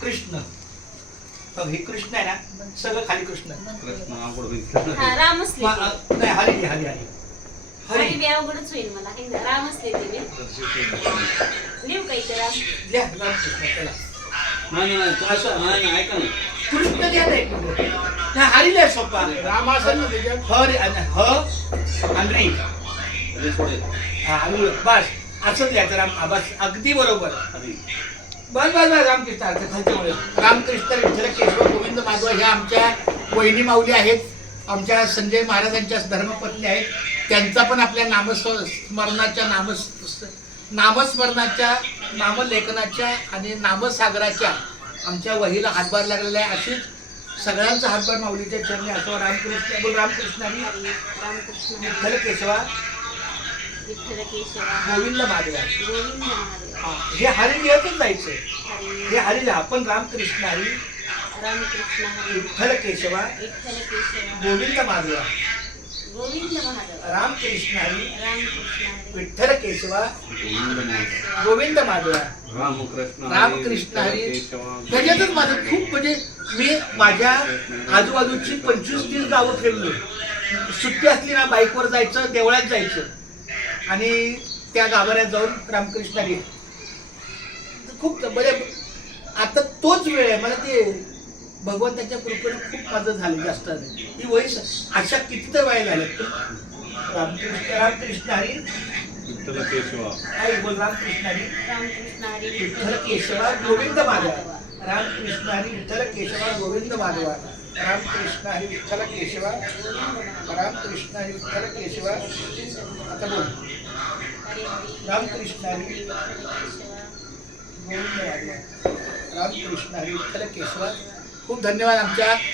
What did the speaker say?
कृष्ण बघ हे कृष्ण आहे ना सगळं खाली कृष्ण कृष्ण अवघड होईल. हा राम असले ते. नाही हरी हरी हरी हरी हरी बी अवघडच होईल मला हे ना, राम असले ते मी लिहू काही तर राम. लिहा रामकृष्ण चला नाही नाही असं नाही नाही, ऐका ना. कृष्ण लिहा ना एक मिनिट नाही हरी लिहा सोपा राम असेल ना त्याच्यात हरी आणि ह आणि री रे सोडेल. हा आणि बस असंच लिहायचं राम बस अगदी बरोबर हरी. बस बस बस रामकृष्ण अर्थ खालच्यामुळे रामकृष्ण विठ्ठल केशव गोविंद माधव ह्या आमच्या वहिनी माऊली आहेत आमच्या संजय महाराजांच्या धर्मपत्नी आहेत त्यांचा पण आपल्या नामस्मरणाच्या नामलेखनाच्या आणि नामसागराच्या आमच्या वहीला हातभार लागलेला आहे अशीच सगळ्यांचा हातभार माऊलीच्या चरणी असो रामकृष्ण बोल रामकृष्ण आणि रामकृष्ण विठ्ठल केशवा विठ्ठल केशवा गोविंद माधव गोविंद महादेव हे हरी लिहतच जायचं हरी हे हरी लिहा आपण रामकृष्ण हरी रामकृष्ण हरी विठ्ठल केशवा विठ्ठल केशवा गोविंद माधव गोविंद महादेव रामकृष्ण हरी रामकृष्ण हरी विठ्ठल केशवा गोविंद माधव. गोविंद माधव रामकृष्ण रामकृष्ण हरी केशव. त्याच्यातच माझं खूप म्हणजे मी माझ्या आजूबाजूची 25-30 गावं फिरलो सुट्टी असली ना बाईकवर जायचं देवळात जायचं आणि त्या गाभाऱ्यात जाऊन रामकृष्ण हरी खूप म्हणजे आता तोच वेळ आहे मला ते भगवंताच्या कृपेने खूप माझं झालं जास्त ही वयस अशा किती तर वय झाल्यात रामकृष्ण हरी विठ्ठल केशव. आई बोल रामकृष्ण हरी रामकृष्ण हरी विठ्ठल केशवा गोविंद माधव रामकृष्ण हरी विठ्ठल केशवा गोविंद माधव रामकृष्ण हरी विठ्ठल केशवा रामकृष्ण हरी विठ्ठल केशवा आता बोल हरी हरी रामकृष्ण हरी विठ्ठल केशवा गोविंद माधव रामकृष्ण हरी विठ्ठल केशवा खूप धन्यवाद आमच्या